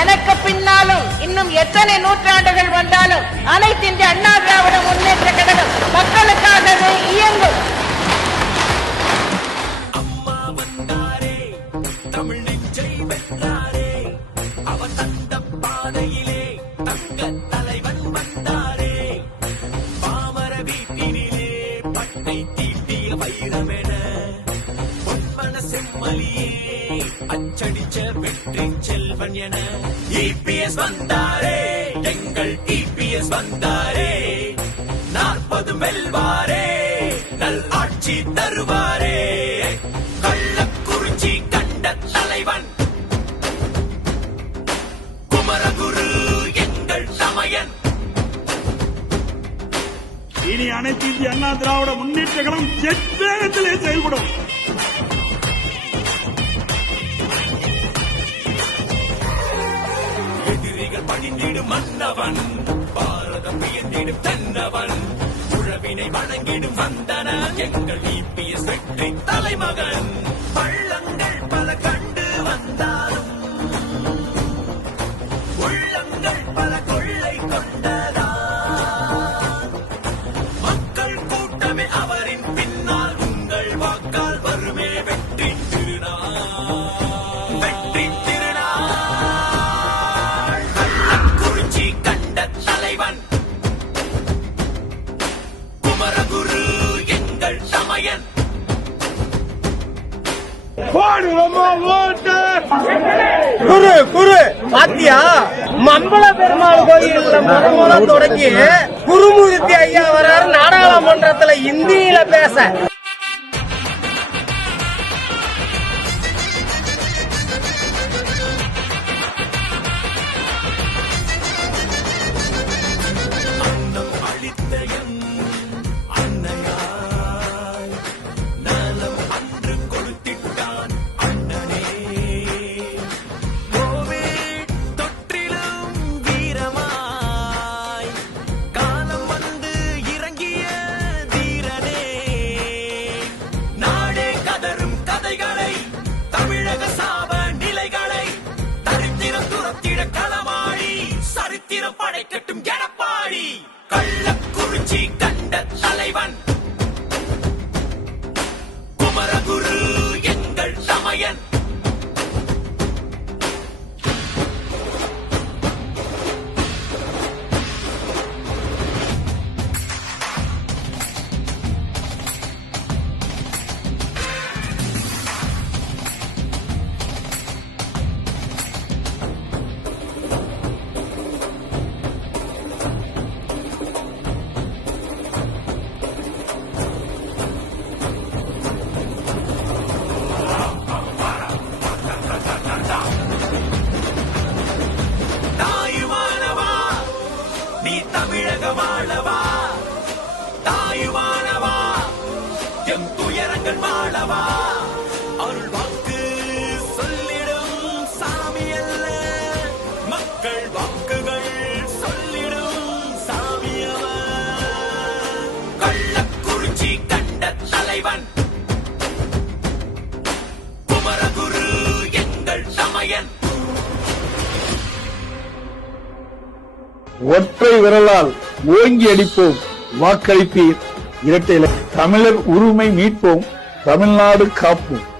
எனக்கு பின்னாலும் இன்னும் எத்தனை நூற்றாண்டுகள் வந்தாலும் அனைத்து இந்திய அண்ணா திராவிட முன்னேற்ற கழகம் மக்களுக்காகவே இயங்கும். அச்சடிச்ச வெற்றி செல்வன் என இபிஎஸ் வந்தாரே, எங்கள் இபிஎஸ் வந்தாரே, 40 வெல்வாரே, நல் ஆட்சி தருவாரே, கள்ளக்குறிச்சி கண்ட தலைவன் குமரகுரு எங்கள் சமயன். இனி அனைத்து இந்திய அண்ணா திராவிட முன்னேற்ற கழகம் வேகத்திலே செயல்படும். எதிரிகள் பணிந்திடும் மன்னவன், பாரதம் வியந்திடும் தன்னவன், உழவினை வணங்கிடும் வந்தனன் எங்கள் இபிஎஸ் வெற்றி தலைமகன். பள்ளங்கள் பல கண்டு வந்தாலும் உள்ளங்கள் பல கொள்ளை கொண்டதா, மக்கள் கூட்டமே அவரின் பின்னால், உங்கள் வாக்கால் வருமே வெற்றி திருநாள், வெற்றி திருநாள். கள்ளக்குறிச்சி கண்ட தலைவன் குமரகுரு எங்கள் சமயன். குரு குரு பாத்தியா, மம்பள பெருமாள் கோயில்ல முத தொடங்கி குருமூர்த்தி ஐயா வர்றாரு நாடாளுமன்றத்துல இந்தியில பேச. அன்னம் அளித்த எம் அன்னையாய், நலம் அன்று கொடுத்திட்டான் அண்ணனே, கோவிட் தொற்றிலும் வீரமாய் காலம் வந்து இறங்கிய தீரனே, நாடே கதரும் கதைகளை, தமிழக சாப நிலைகளை, தரித்திரம் துரத்திட களமாடி, சரித்திரம் படைக்கட்டும் எடப்பாடி. கள்ளக்குறிச்சி கண்ட தலைவன் குமரகுரு எங்கள் சமயன். தாயுமானவா நீ தமிழக வாழவா, தாயுமானவா எம் துயரங்கள் வாழவா, அருள் வாக்கு சொல்லிடும் சாமி அல்ல, மக்கள் வாக்குகள் சொல்லிடும் சாமியவன். கள்ளக்குறிச்சி கண்ட தலைவன் குமரகுரு எங்கள் சமயன். ஒற்றை விரலால் ஓங்கி அடிப்போம், வாக்களிப்பீர் இரட்டை இலை. தமிழர் உரிமை மீட்போம், தமிழ்நாடு காப்போம்.